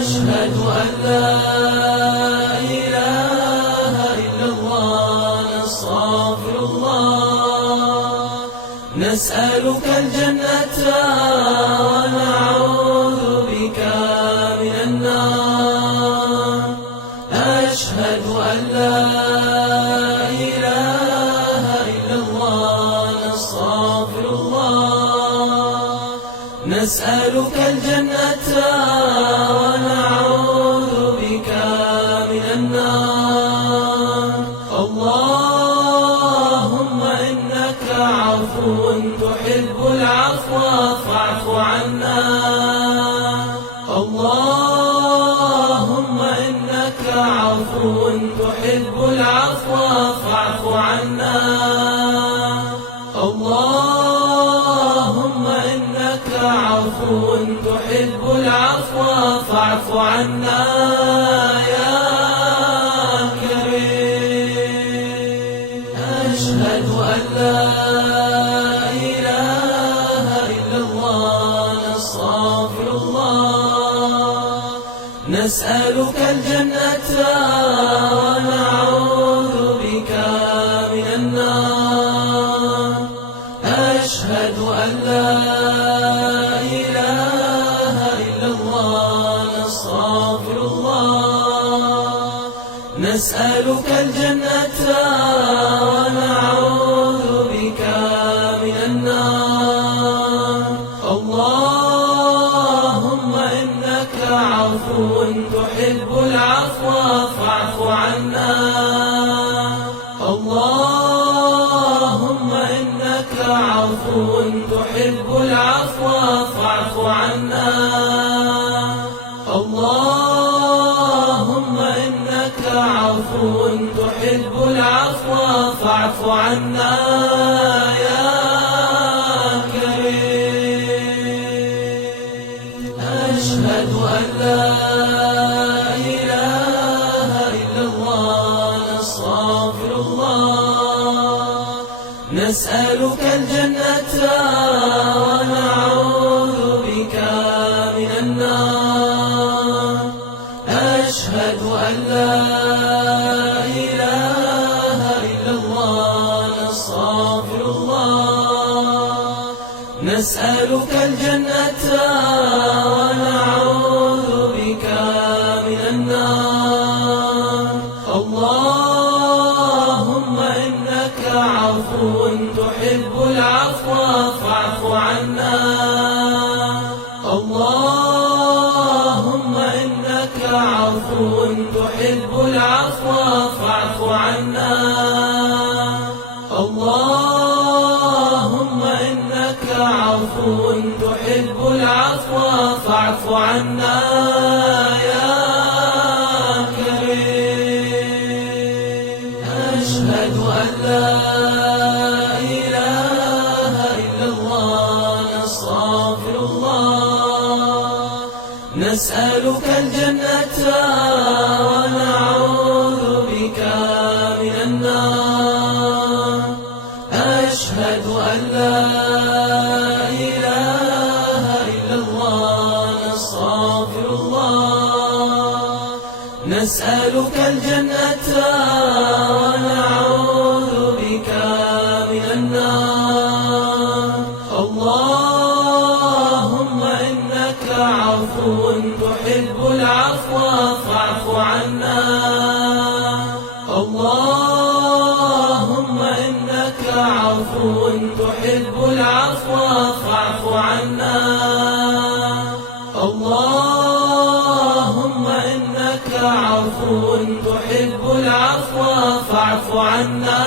أشهد أن لا إله إلا الله نستغفر الله نسألك الجنة ونعوذ بك من النار أشهد أن لا إله إلا الله نستغفر الله نسألك الجنة ونعوذ بك من النار اللهم إنك عفو تحب العفو فاعف عنا اللهم إنك عفو تحب العفو فاعف عنا اللهم إنك عفو تحب العفو فاعف عنا يا كريم أشهد أن لا إله إلا الله نستغفر الله نسألك الجنة ونعوذ بك من النار أشهد أن لا إله إلا الله نستغفر الله نسألك الجنة ونعوذ بك من النار اللهم إنك عفو تحب العفو فاعف عنا اللهم إنك عفو تحب العفو فاعف عنا اللهم إنك عفو تحب العفو فاعف عنا يا كريم أشهد أن لا إله إلا الله نستغفر الله نسألك الجنة ونعوذ بك من النار أشهد أن لا إله إلا الله نستغفر الله نسألك الجنة ونعوذ بك من النار اللهم إنك عفو تحب العفو فاعف عنا اللهم إنك عفو تحب العفو فاعف عنا اللهم إنك عفو تحب العفو فاعف عنا يا كريم أشهد أن لا إله إلا الله نستغفر الله نسألك الجنة ونعوذ بك من النار أشهد أن لا إله إلا الله نستغفر الله نسألك الجنة ونعوذ بك من النار اللهم إنك عفو تحب العفو فاعف عنا اللهم إنك عفو تحب العفو فاعف عنا اللهم إنك عفو تحب العفو فاعف عنا